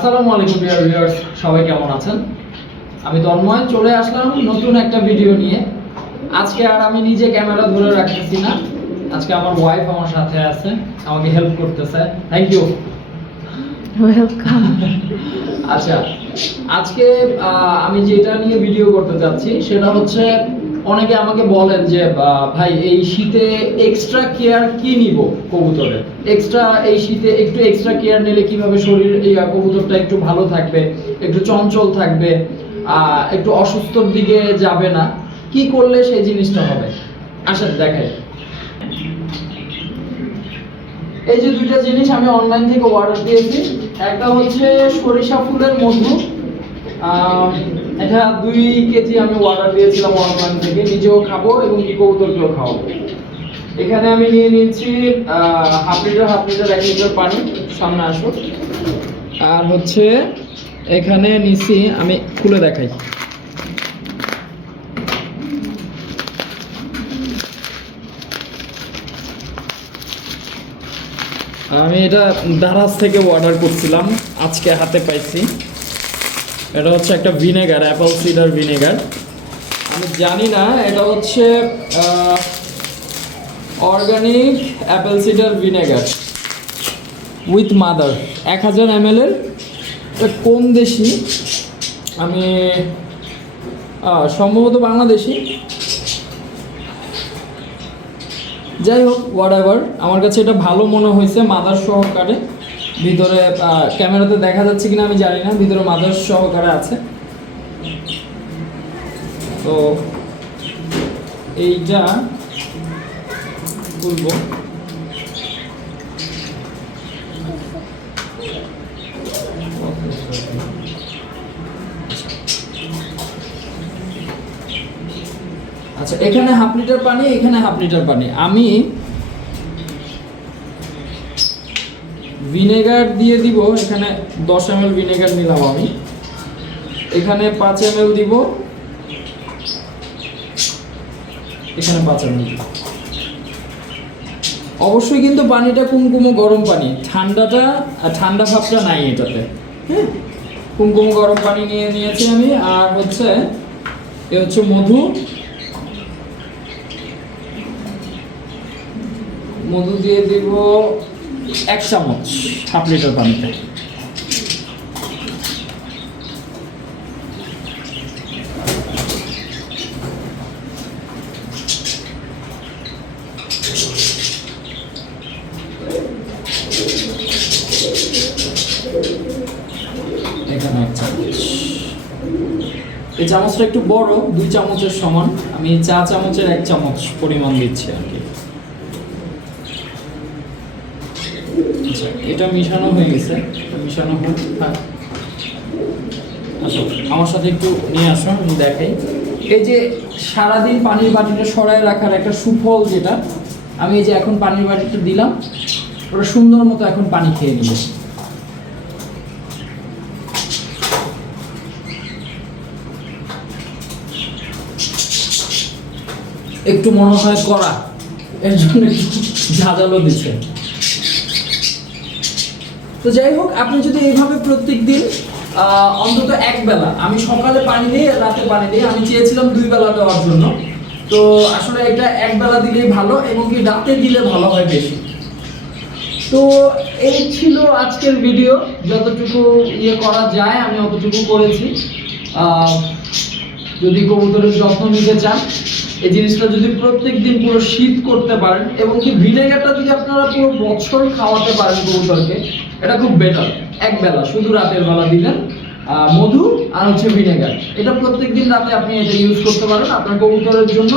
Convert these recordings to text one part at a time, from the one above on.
আসসালামু আলাইকুম dear viewers, সবাই কেমন আছেন? আমি তন্ময় চলে আসলাম নতুন একটা ভিডিও নিয়ে। আজকে আর আমি নিজে ক্যামেরা ধরে রাখতেছি না, আজকে আমার ওয়াইফ আমার সাথে আছে, আমাকে হেল্প করতেছে। Thank you, welcome. আচ্ছা, আজকে আমি যেটা নিয়ে ভিডিও করতে চাচ্ছি সেটা হচ্ছে, অনেকে আমাকে বলেন যে ভাই এই শীতে এক্সট্রা কেয়ার কি নিব কবুতরের, এই শীতে একটু এক্সট্রা কেয়ার নিলে কিভাবে শরীর এই কবুতরটা একটু ভালো থাকবে, একটু চঞ্চল থাকবে, একটু অসুস্থর দিকে যাবে না, কি করলে সেই জিনিসটা হবে। আসেন দেখাই। এই যে দুইটা জিনিস আমি অনলাইন থেকে অর্ডার দিয়েছি, একটা হচ্ছে সরিষা ফুলের মধু, এটা 2 কেজি আমি অর্ডার দিয়েছিলাম অনলাইন থেকে, নিজেও খাবো এবং কবুতরকেও খাওয়াবো। এখানে আমি নিয়ে নিয়েছি হাফ লিটার 1 লিটার পানি, সামনে আসো। আর হচ্ছে এখানে নিছি, আমি খুলে দেখাই। আমি এটা দারাজ থেকে অর্ডার করছিলাম, আজকে হাতে পাইছি। এটা হচ্ছে একটা ভিনেগার, অ্যাপেল সিডার ভিনেগার। আমি জানি না এটা হচ্ছে organic Apple cider vinegar with mother, 1000 ml এর। এটা কোন দেশি, আমি সম্ভবত বাংলাদেশি। যাই হোক, হোয়াটএভার, আমার কাছে এটা ভালো মনে হয়েছে মাদার সহকারে। ভিতরে ক্যামেরাতে দেখা যাচ্ছে কিনা আমি জানি না, ভিতরে মাদার সহকারে আছে। তো এইটা খুলবো। আচ্ছা, এখানে হাফ লিটার পানি, এখানে হাফ লিটার পানি। আমি ভিনেগার দিয়ে দিব, এখানে 10 ml ভিনেগার নিলাম আমি, এখানে 5 ml দিব, এখানে 5 ml দিব। অবশ্যই কিন্তু পানিটা কুমকুমো গরম পানি, ঠান্ডা ভাবটা নাই এটাতে। হ্যাঁ, কুমকুমো গরম পানি নিয়ে নিয়েছি আমি। আর হচ্ছে এ হচ্ছে মধু দিয়ে দিব 1 চামচ হাফ লিটার পানিতে। এখানে 1 চামচ, এই চামচটা একটু বড়, 2 চামচের সমান। আমি চা চামচের 1 চামচ পরিমাণ দিচ্ছি আর কি। আচ্ছা, এটা মিশানো হয়ে গেছে, মিশানো হোক। আসো আমার সাথে একটু নিয়ে আসো, আমি দেখাই। এই যে সারাদিন পানির বাটিটা সরায় রাখার একটা সুফল যেটা, আমি এই যে এখন পানির বাটিটা দিলাম, ওটা সুন্দর মতো এখন পানি খেয়ে নিবে। একটু মনে হয় করা, এর জন্য একটু ঝাঁঝালো দিচ্ছে। তো যাই হোক, আপনি যদি এইভাবে প্রত্যেকদিন অন্তত 1 বেলা, আমি সকালে পানি দিই, রাতে পানি দিই, আমি চেয়েছিলাম 2 বেলা দেওয়ার জন্য। তো আসলে এটা 1 বেলা দিলেই ভালো, এবং কি রাতে দিলে ভালো হয় বেশি। তো এই ছিল আজকের ভিডিও, যতটুকু করা যায় আমি অতটুকু করেছি। যদি কবুতরের যত্ন নিতে চান, এই জিনিসটা যদি প্রত্যেকদিন পুরো শীত করতে পারেন, এবং কি ভিনেগারটা যদি আপনারা পুরো বছর খাওয়াতে পারেন কবুতরকে, এটা খুব বেটার। 1 বেলা শুধু রাতের বেলা দিলেন মধু আর হচ্ছে ভিনেগার, এটা প্রত্যেকদিন রাতে আপনি এটা ইউজ করতে পারেন, আপনার কবুতরের জন্য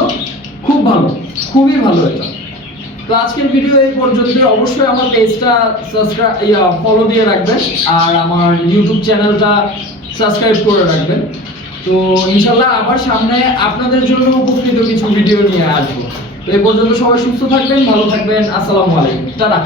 খুব ভালো, খুবই ভালো এটা। তো আজকের ভিডিও এই পর্যন্ত। অবশ্যই আমার পেজটা ফলো দিয়ে রাখবেন, আর আমার ইউটিউব চ্যানেলটা সাবস্ক্রাইব করে রাখবেন। তো ইনশাল্লাহ আবার সামনে আপনাদের জন্য উপকৃত কিছু ভিডিও নিয়ে আসবো। তো এই পর্যন্ত সবাই সুস্থ থাকবেন, ভালো থাকবেন। আসসালামু আলাইকুম, টাটা।